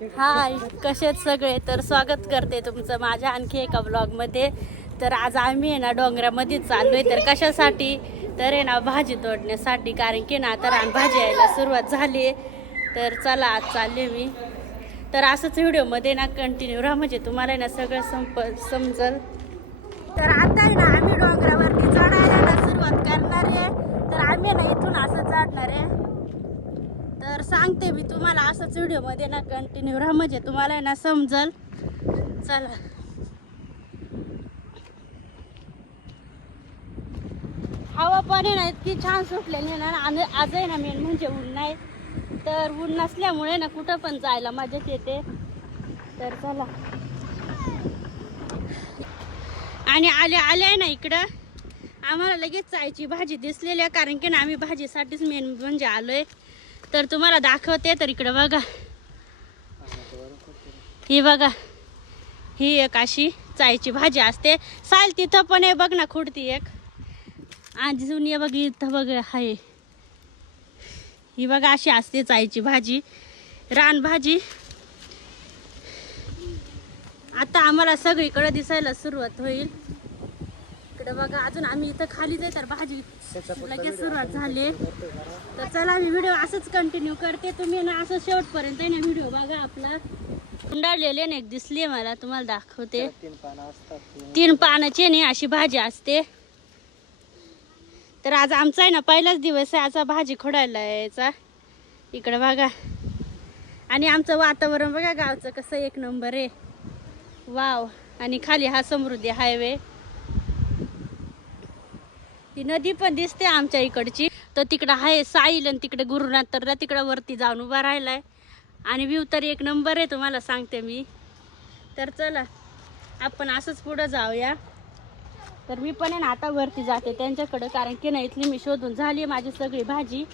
हाय, कसेत सगळे. तर स्वागत करते तुमचं माझ्या आणखी एका ब्लॉगमध्ये. तर आज आम्ही आहे ना डोंगरामध्ये चाललोय. तर कशासाठी? तर आहे ना भाजी तोडण्यासाठी. कारण की ना तर भाजी यायला सुरुवात झाली. तर चला आज चालले मी. तर असंच व्हिडिओमध्ये ना कंटिन्यू राहा, म्हणजे तुम्हाला ना सगळं समजल. तर आता आहे ना आम्ही डोंगरावरती चढायला ना सुरुवात करणार आहे. तर आम्ही ना इथून असं चढणार आहे. तर सांगते मी तुम्हाला असंच व्हिडिओमध्ये ना कंटिन्यू राहा, म्हणजे तुम्हाला ना समजल. चला. हवा पण आहे ना इतकी छान सुटलेली ना. आणि आज आहे ना मेन म्हणजे ऊन नाही. तर ऊन नसल्यामुळे ना कुठं पण जायला मजाच येते. तर चला. आणि आले आहे ना इकडं आम्हाला लगेच चायची भाजी दिसलेली आहे. कारण की ना आम्ही भाजीसाठीच मेन म्हणजे आलोय. तर तुम्हाला दाखवते. तर इकडं बघा, ही बघा, ही एक अशी चायची भाजी असते. साल तिथं पण आहे बघ ना, खुडती एक अजून ये बघ, इथं बघ आहे. ही बघा अशी असते चायची भाजी, रानभाजी. आता आम्हाला सगळीकडे दिसायला सुरुवात होईल. इकडे बघा, अजून आम्ही इथं खालीच आहे. तर भाजी लगेच सुरुवात झाली. तर चला, मी व्हिडिओ असंच कंटिन्यू करते. तुम्ही ना असं शेवटपर्यंत ना व्हिडिओ बघा. आपला गुंडाळलेले ना एक दिसली मला, तुम्हाला दाखवते. 3 पानाची नाही अशी भाजी असते. तर आज आमचा आहे ना पहिलाच दिवस आहे आजचा भाजी खोडायला यायचा. इकडे बघा, आणि आमचं वातावरण बघा गावचं कसं एक नंबर आहे. वाव. आणि खाली हा समृद्धी हायवे. ती नदी पण दिसते आमच्या इकडची. तर तिकडं आहे साईल, आणि तिकडे गुरुनाथ तर तिकडं वरती जाऊन उभा राहिलाय. आणि व्ह्यू तर एक नंबर आहे, तुम्हाला सांगते मी. तर चला आपण असंच पुढं जाऊया. तर मी पण आहे ना आता वरती जाते त्यांच्याकडं. कारण की ना इथली मी शोधून झाली माझी सगळी भाजी.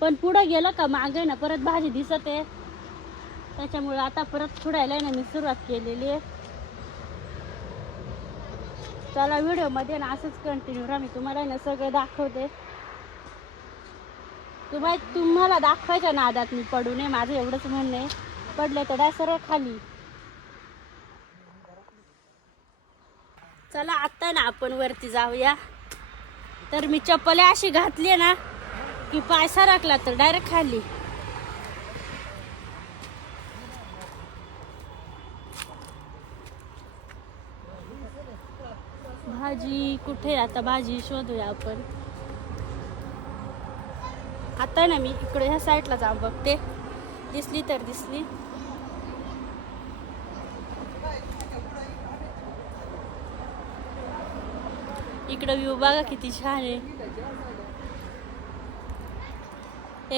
पण पुढं गेलं का मागे ना परत भाजी दिसत आहे. त्याच्यामुळे आता परत खुडायला ना मी सुरुवात केलेली आहे. चला, व्हिडिओमध्ये ना असंच कंटिन्यू राहा. मी तुम्हाला ना सगळं दाखवते. तुम्हाला दाखवायच्या नादात मी पडू नये, माझं एवढंच म्हणणं आहे. पडले तर सरळ खाली. चला आता ना आपण वरती जाऊया. तर मी चप्पल अशी घातली ना की पाय सरकला तर डायरेक्ट खाली. भाजी कुठे? आता भाजी शोधूया आपण. आता ना मी इकडे ह्या साईडला जाऊन बघते, दिसली तर दिसली. इकडं व्ह्यू बघा किती छान आहे.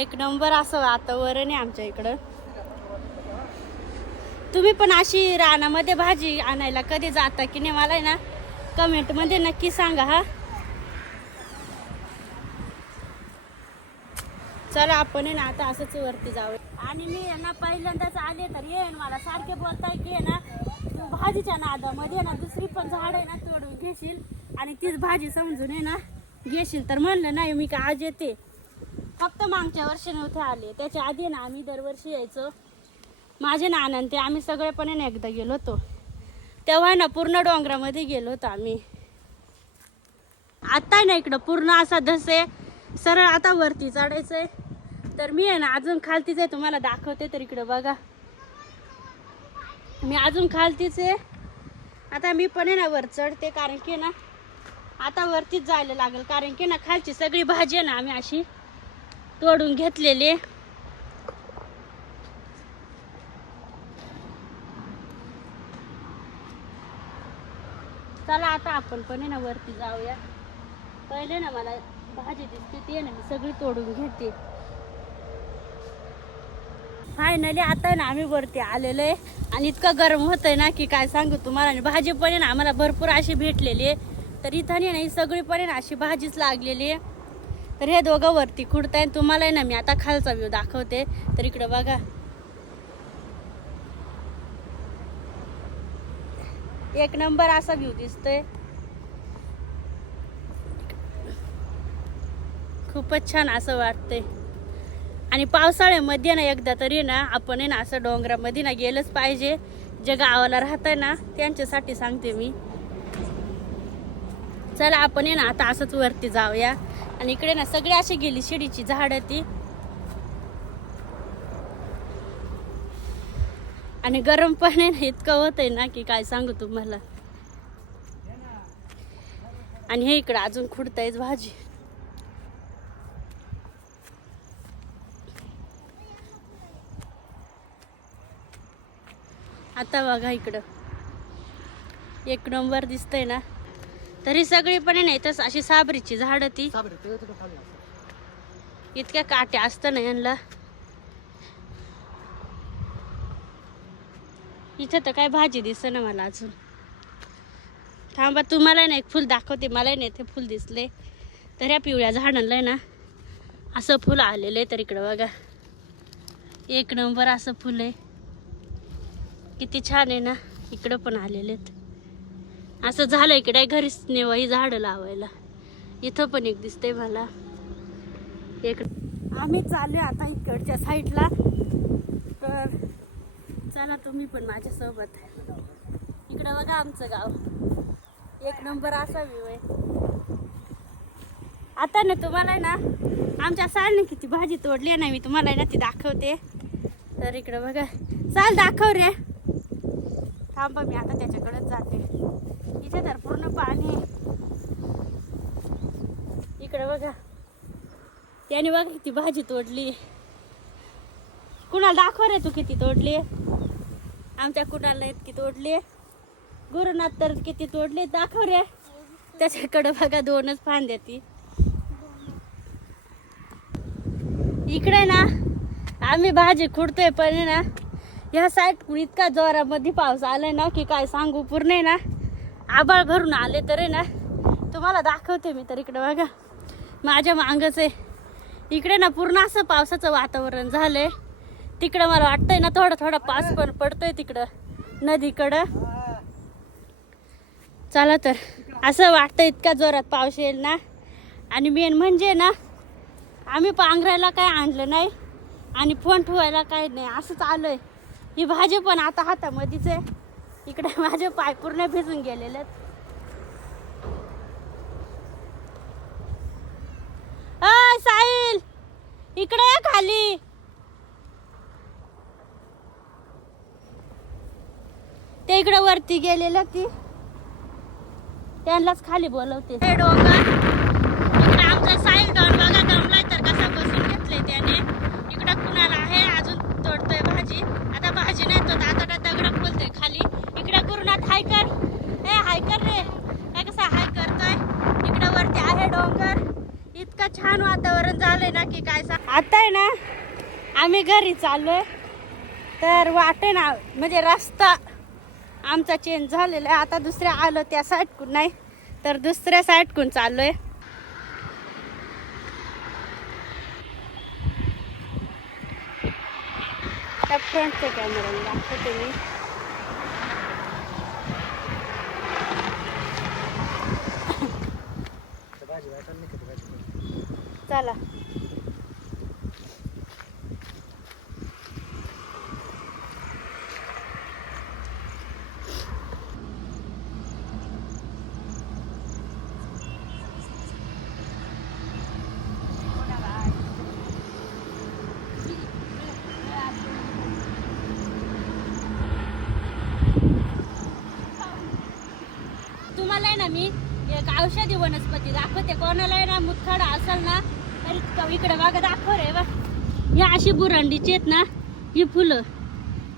एक नंबर असं वातावरण आहे आमच्या इकडं. तुम्ही पण अशी रानामध्ये भाजी आणायला कधी जाता की नाही, मला ना कमेंट मध्ये नक्की सांगा. हा, चला आपण आहे ना आता असंच वरती जाऊ. आणि मी ना पहिल्यांदाच आले तर ये मला सारखे बोलताय की ना तू भाजीच्या नादामध्ये ना दुसरी पण झाड आहे ना तोडून घेशील आणि तीच भाजी समजून आहे ना घेशील. तर म्हणलं नाही, मी का आज येते. फक्त मागच्या वर्षी नव्हते आले, त्याच्या आधी ना आम्ही दरवर्षी यायचो. माझे नाना ते आम्ही सगळे पण ना एकदा गेलो होतो, तेव्हा ना पूर्ण डोंगरामध्ये गेलो होतो आम्ही. आता ना इकडं पूर्ण असा धसे सरळ आता वरती चढायचंय. तर मी आहे ना अजून खालतीच आहे, तुम्हाला दाखवते. तर इकडं बघा, मी अजून खालतीच आहे. आता मी पण आहे ना वर चढते, कारण की ना आता वरतीच जायला लागेल. कारण की ना खालची सगळी भाजी आहे ना आम्ही अशी तोडून घेतलेली. चला आता आपण पण आहे ना वरती जाऊया. पहिले ना मला भाजी दिसते ती ना मी सगळी तोडून घेते. फायनली आता ना आम्ही वरती आलेलो आहे. आणि इतकं गरम होतंय ना की काय सांगू तुम्हाला. आणि भाजी पण आहे ना आम्हाला भरपूर अशी भेटलेली आहे. तर इथं नाही ना ही सगळी पण आहे ना अशी भाजीच लागलेली आहे. तर हे दोघं वरती खुडताय. तुम्हाला आहे ना मी आता खालचा व्ह्यू दाखवते. तर इकडं बघा, एक नंबर असा व्ह्यू दिसतोय. खूपच छान असं वाटतंय. आणि पावसाळ्यामध्ये ना एकदा तरी ना आपण आहे ना असं डोंगरामध्ये ना गेलंच पाहिजे. जे गावाला राहतं ना त्यांच्यासाठी सांगते मी. चला आपण आहे ना आता असंच वरती जाऊया. आणि इकडे ना सगळे अशी गेली शिडीची झाडं ती. आणि गरम पण आहे ना इतकं होतंय ना की काय सांगू तुम्हाला. आणि हे इकडं अजून खुडतायच भाजी. आता बघा इकडं एक नंबर दिसतंय ना. तरी सगळी पण नाही तस अशी साबरीची झाडं ती. इतक्या काट्या असतं ना यांना. इथं तर काय भाजी दिसत ना मला अजून. थांबा तुम्हाला ना एक फुल दाखवते. मला नाही ते फुल दिसले. तर या पिवळ्या झाडांना ना असं फुल आलेलं आहे. तर इकडं बघा एक नंबर असं फुल आहे. किती छान आहे ना. इकडं पण आलेले आहेत. असं झालं इकडे घरीच नेवा ही झाडं लावायला. इथं पण एक दिसते मला. एक आम्ही चालले आता इकडच्या साईडला. तर चला तुम्ही पण माझ्यासोबत. इकडं बघा आमचं गाव एक नंबर असा व्ह्यू आहे. आता ना तुम्हाला ना आमच्या सालने किती भाजी तोडली आहे ना मी तुम्हाला ना ती दाखवते. तर इकडं बघा चाल दाखव रे. थांबा मी आता त्याच्याकडेच जाते. इथे तर पूर्ण पाणी. इकडे बघा त्याने बघा किती भाजी तोडली. कुणाला दाखव रे तू किती तोडली. आमच्या कुणाला इतकी तोडली. गुरुनाथ तर किती तोडली दाखव रे. त्याच्याकडे बघा दोनच फांद्या ती. इकडे ना आम्ही भाजी खुडतोय पण ना ह्या साईड इतका जोरामध्ये पाऊस आलाय ना की काय सांगू. पूर्ण आहे ना आबाळ भरून आले. तर आहे ना तुम्हाला दाखवते मी. तर इकडे बघा माझ्या मागच आहे. इकडे ना पूर्ण असं पावसाचं वातावरण झालंय. तिकडं मला वाटतंय ना थोडा थोडा पाऊस पण पडतोय तिकडं नदीकडं. चला तर असं वाटतं इतका जोरात पाऊस येईल ना. आणि मेन म्हणजे ना आम्ही पांघरायला काय आणलं नाही आणि फोन ठेवायला काय नाही. असंच आलोय. ही भाजी पण आता हातामध्येच आहे. इकडे माझे पाय पूर्ण भिजून गेलेले. अय साहिल इकडे खाली. ते इकडे वरती गेलेलं ती त्यांनाच खाली बोलवते. हे डोंगर इकडे आमचा साहिल डॉन बघा दमलाय तर कसा बसून घेतलंय त्याने. इकडे कुणाला आहे अजून तोडतोय भाजी. आता भाजी नाही तो आता दगड बोलतोय खाली. इकडे गुरुनाथ हाय कर. ए हाय कर रे. काय कसा हाय करतोय. इकडे वरती आहे डोंगर. इतकं छान वातावरण झालंय ना की काय सांग. आता आहे ना आम्ही घरी चाललोय. तर वाटे ना म्हणजे रस्ता आमचा चेंज झालेला आहे. आता दुसऱ्या आलो त्या साईडकून नाही तर दुसऱ्या साईडकून चाललोय. त्या फ्रंटच्या कॅमेऱ्याने दाखवते मी. चला तुम्हाला आहे ना मी एक औषधी वनस्पती दाखवते. कोणाला आहे ना मुतखडा असेल ना तर इकडे बघा दाखव रे. ही अशी बुरांडीची आहेत ना ही फुलं.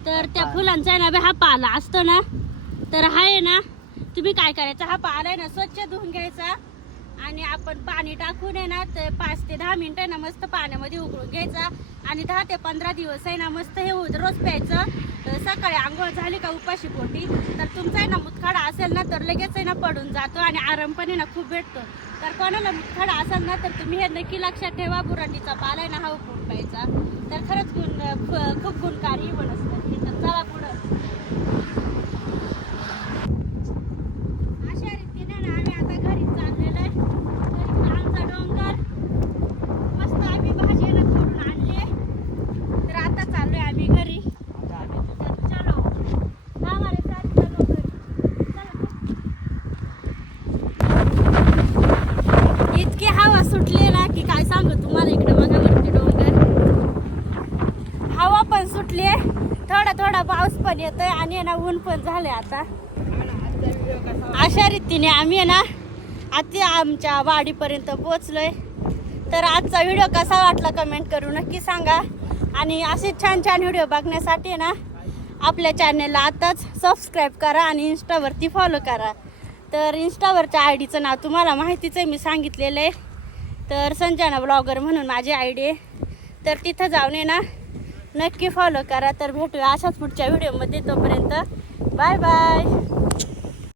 तर त्या फुलांचा आहे ना हा पाला असतो ना. तर हा आहे ना तुम्ही काय करायचं. हा पाला आहे ना स्वच्छ धुवून घ्यायचा. आणि आपण पाणी टाकून आहे ना तर 5 ते 10 मिनिटं आहे ना मस्त पाण्यामध्ये उकळून घ्यायचा. आणि 10 ते 15 दिवस आहे ना मस्त हे रोज प्यायचं. सकाळी आंघोळ झाली का उपाशी पोटी तर तुमचा आहे ना मुतखडा असेल ना तर लगेच आहे ना पडून जातो. आणि आराम पण आहे ना खूप भेटतो. तर कोणाला मुतखडा असेल ना तर तुम्ही हे नक्की लक्षात ठेवा. बुरांडीचा पाला आहे ना हा उकळून प्यायचा. तर खरंच खूप गुणकारी वनस्पती. तर चला पुढं. अशा रीतीने ना आम्ही आता घरी चाललेलो आहे. आमचा डोंगर मस्त आम्ही भाजी ना तोडून आणली. थोडा थोडा पाऊस पण येतोय आणि आहे ना ऊन पण झाले आता. अशा रीतीने आम्ही आहे ना आता आमच्या वाडीपर्यंत पोहोचलोय. तर आजचा व्हिडिओ कसा वाटला कमेंट करू नक्की सांगा. आणि असे छान छान व्हिडिओ बघण्यासाठी आहे ना आपल्या चॅनलला आताच सबस्क्राईब करा आणि इंस्टावरती फॉलो करा. तर इंस्टावरच्या आय डीचं नाव तुम्हाला माहितीच आहे, मी सांगितलेलं आहे. तर संजना ब्लॉगर म्हणून माझी आय डी आहे. तर तिथं जाऊन आहे ना नक्की फॉलो करा. तर भेटूया अशाच पुढच्या व्हिडिओमध्ये. तोपर्यंत बाय बाय.